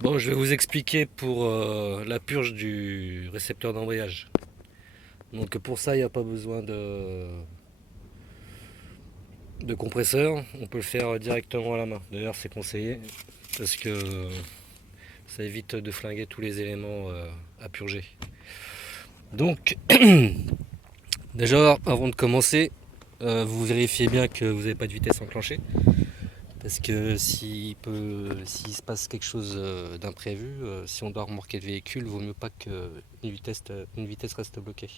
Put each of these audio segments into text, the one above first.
Bon, je vais vous expliquer pour la purge du récepteur d'embrayage. Donc pour ça, il n'y a pas besoin de compresseur. On peut le faire directement à la main. D'ailleurs, c'est conseillé parce que ça évite de flinguer tous les éléments à purger. Donc, déjà, avant de commencer, vous vérifiez bien que vous n'avez pas de vitesse enclenchée. Parce que s'il se passe quelque chose d'imprévu, si on doit remorquer le véhicule, il vaut mieux pas qu'une vitesse reste bloquée.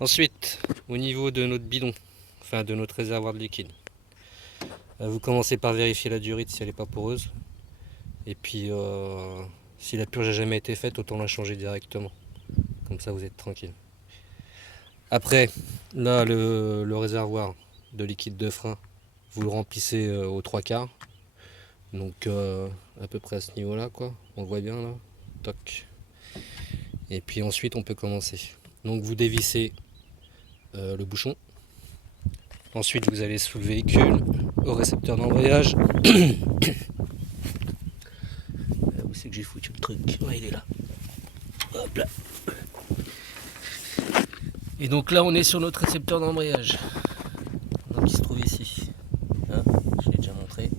Ensuite, au niveau de notre bidon, enfin de notre réservoir de liquide, vous commencez par vérifier la durite si elle n'est pas poreuse. Et puis, si la purge n'a jamais été faite, autant la changer directement. Comme ça, vous êtes tranquille. Après, là, le réservoir de liquide de frein, vous le remplissez aux 3/4. Donc à peu près à ce niveau là quoi, on le voit bien là, toc. Et puis ensuite on peut commencer. Donc vous dévissez le bouchon. Ensuite vous allez sous le véhicule au récepteur d'embrayage. Où c'est que j'ai foutu le truc? Ouais, il est là. Hop là. Et donc là on est sur notre récepteur d'embrayage. Donc il se trouve ici. Hein, je l'ai déjà montré.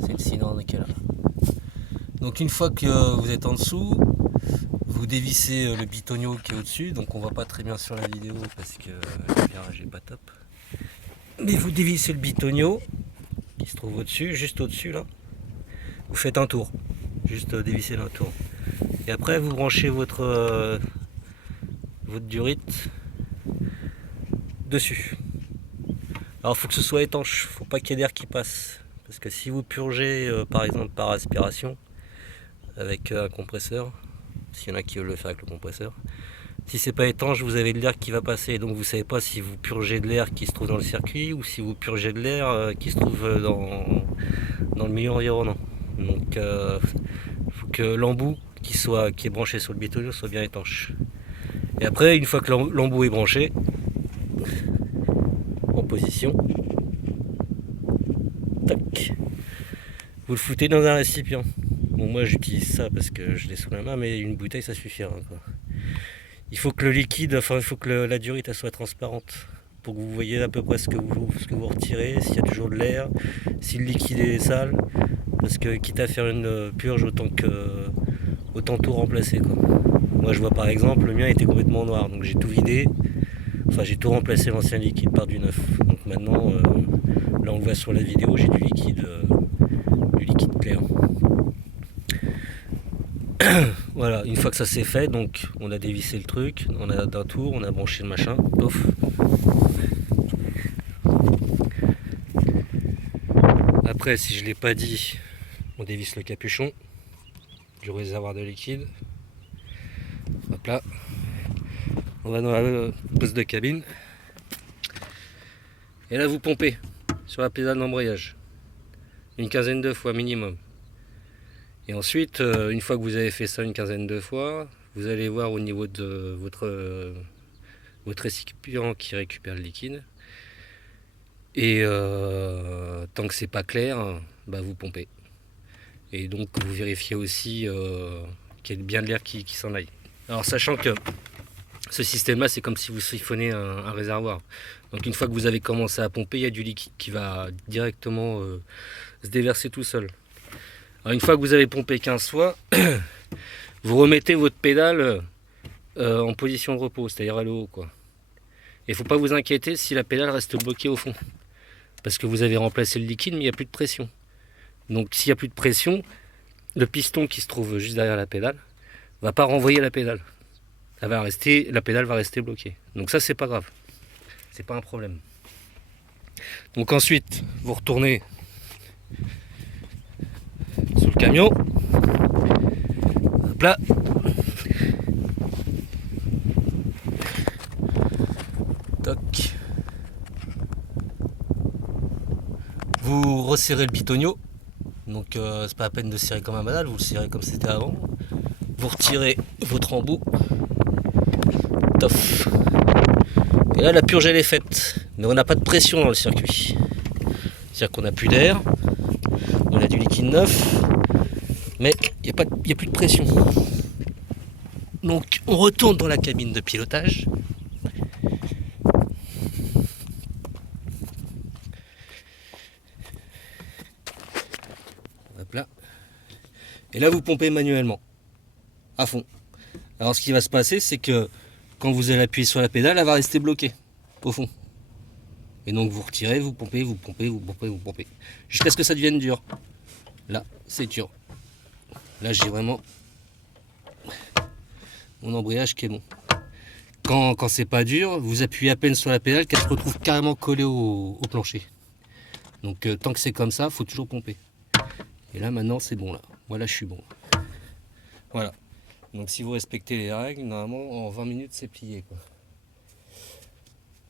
C'est le cylindre qui est là. Donc une fois que vous êtes en dessous, vous dévissez le bitonio qui est au-dessus. Donc on voit pas très bien sur la vidéo parce que l'éclairage est pas top. Mais vous dévissez le bitonio qui se trouve au-dessus, juste au-dessus là. Vous faites un tour, juste dévisser un tour. Et après vous branchez votre durite dessus. Alors il faut que ce soit étanche, faut pas qu'il y ait d'air qui passe. Parce que si vous purgez par exemple par aspiration avec un compresseur, s'il y en a qui veulent le faire avec le compresseur, si c'est pas étanche, vous avez de l'air qui va passer. Donc vous savez pas si vous purgez de l'air qui se trouve dans le circuit ou si vous purgez de l'air qui se trouve dans le milieu environnant. Donc il faut que l'embout qui est branché sur le bitonio soit bien étanche. Et après, une fois que l'embout est branché, en position, tac, vous le foutez dans un récipient. Bon, moi j'utilise ça parce que je l'ai sous la main, mais une bouteille ça suffira, quoi. Il faut que le liquide, enfin il faut que la durite elle soit transparente pour que vous voyez à peu près ce que vous retirez, s'il y a toujours de l'air, si le liquide est sale, parce que quitte à faire une purge, autant tout remplacer, quoi. Moi je vois par exemple, le mien était complètement noir, donc j'ai tout vidé, enfin j'ai tout remplacé l'ancien liquide par du neuf. Donc maintenant, là on le voit sur la vidéo, j'ai du liquide clair. Voilà, une fois que ça c'est fait, donc on a dévissé le truc, on a d'un tour, on a branché le machin, pof. Après, si je ne l'ai pas dit, on dévisse le capuchon du réservoir de liquide. Hop là. On va dans la poste de cabine. Et là, vous pompez sur la pédale d'embrayage. Une quinzaine de fois minimum. Et ensuite, une fois que vous avez fait ça une quinzaine de fois, vous allez voir au niveau de votre récipient qui récupère le liquide. Et tant que c'est pas clair, bah vous pompez. Et donc vous vérifiez aussi qu'il y ait bien de l'air qui s'en aille. Alors sachant que ce système-là, c'est comme si vous siphonnez un réservoir. Donc une fois que vous avez commencé à pomper, il y a du liquide qui va directement se déverser tout seul. Alors une fois que vous avez pompé 15 fois, vous remettez votre pédale en position de repos, c'est-à-dire à le haut, quoi. Et il ne faut pas vous inquiéter si la pédale reste bloquée au fond. Parce que vous avez remplacé le liquide, mais il n'y a plus de pression. Donc s'il n'y a plus de pression, le piston qui se trouve juste derrière la pédale ne va pas renvoyer la pédale. La pédale va rester bloquée. Donc ça, c'est pas grave. C'est pas un problème. Donc ensuite, vous retournez sur le camion. Hop là. Toc. Vous resserrez le bitonio. Donc c'est pas la peine de serrer comme un banal, vous le serrez comme c'était avant. Vous retirez votre embout. Tof. Et là la purge elle est faite. Mais on n'a pas de pression dans le circuit. C'est-à-dire qu'on n'a plus d'air. On a du liquide neuf. Mais il n'y a plus de pression. Donc on retourne dans la cabine de pilotage. Hop là. Et là vous pompez manuellement, à fond. Alors ce qui va se passer, c'est que quand vous allez appuyer sur la pédale, elle va rester bloquée au fond. Et donc vous retirez, vous pompez, vous pompez, vous pompez, vous pompez. Jusqu'à ce que ça devienne dur. Là, c'est dur. Là, j'ai vraiment mon embrayage qui est bon. Quand c'est pas dur, vous appuyez à peine sur la pédale qu'elle se retrouve carrément collée au plancher. Donc tant que c'est comme ça, faut toujours pomper. Et là maintenant c'est bon là. Voilà, je suis bon. Voilà. Donc si vous respectez les règles, normalement en 20 minutes c'est plié quoi.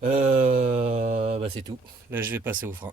Bah c'est tout. Là je vais passer au frein.